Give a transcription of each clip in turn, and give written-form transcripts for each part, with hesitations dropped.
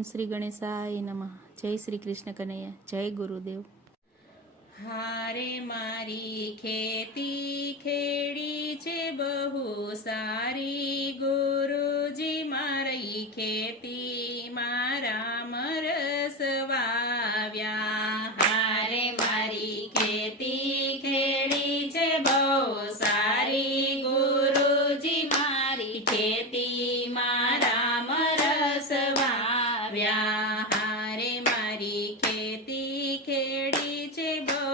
ઓમ શ્રી ગણેશાય નમઃ. જય શ્રી કૃષ્ણ કનૈયા. જય ગુરુદેવ. હારે મારી ખેતી ખેડી છે બહુ સારી, ગુરુજી મારી ખેતી મારા મરસ વાવ્યા. હારે મારી ખેતી ખેડી છે બહુ સારી, ગુરુજી મારી ખેતી મારા મરસ વાવ્યા. હારે મારી ખેતી ખેડી છે બહુ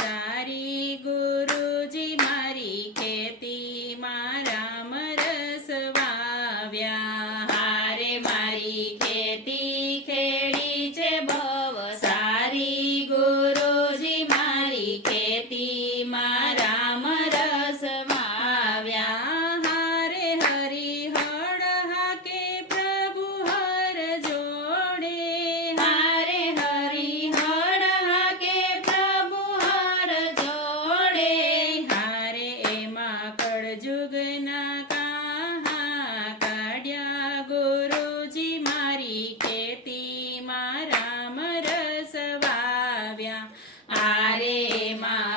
સારી, ગુરુજી મારી ખેતી મારા મરસ વાવ્યા. હારે મારી ખેતી ખેડી છે બહુ સારી, ગુરુજી મારી ખેતી મારા મરસ વાવ્યા. હારે હરિહળ હાકે પ્રભુ હર જોડે, હારે હરિહળ હાકે પ્રભુ હર જોડે. હારે એમાં કળજુગના કાહા કાઢ્યા, ગુરુજી મારી ખેતી મારા મરસ વાવ્યા. હારે એમાં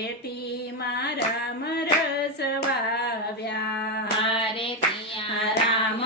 ખેતીમાં રામ રસ વાવ્યા. હારે ત્યાં રામ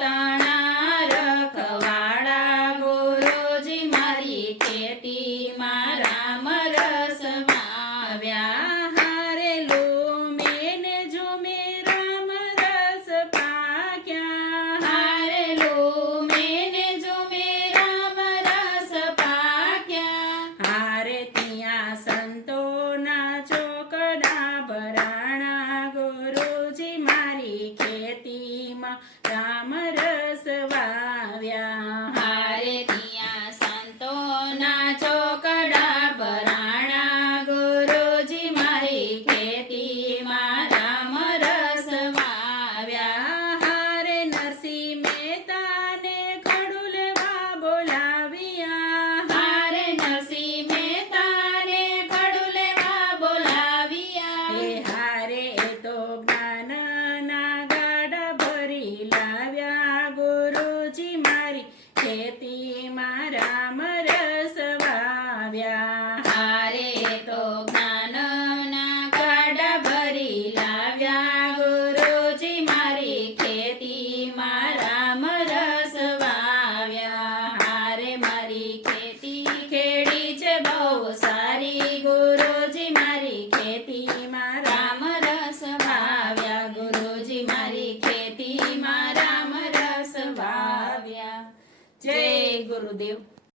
તણા રખવાડા ગુરુજી મારી ખેતીમાં રામ રસ વાવ્યા. હારે લૂમે ને ઝૂમે રામ રસ પાક્યા. હારે લૂમે ને ઝૂમે રામ રસ પાક્યા. હારે ત્યાં સંતોના ચોકડા ભરાણા ગુરુજી મારી ખેતીમાં રામ રસ વાવ્યા. હારે ત્યાં સંતોના ચોકડા ભરાણા ગુરુજી મારી ખેતીમાં રામ રસ વાવ્યા. હારે નરસિંહ મહેતાને ખડુલવા બોલાવ્યા. હારે નરસિંહ મહેતાને ખડું લેવા બોલાવ્યા. હે હારે એ તો જ્ઞાનના ગાડા ભરી લાવ્યા ગુરુજી મારી ખેતીમાં રામ રસ વાવ્યા. હારે તો જ્ઞાનના ગાડા ભરી લાવ્યા ગુરુજી મારી ખેતીમાં રામ રસ વાવ્યા. હારે મારી ખેતી ખેડી છે બહુ સારી ગુરુજી મારી ખેતીમાં રામ રસ વાવ્યા. ગુરુજી મારી ખેતીમાં રામ રસ વાવ્યા. જય ગુરુદેવ.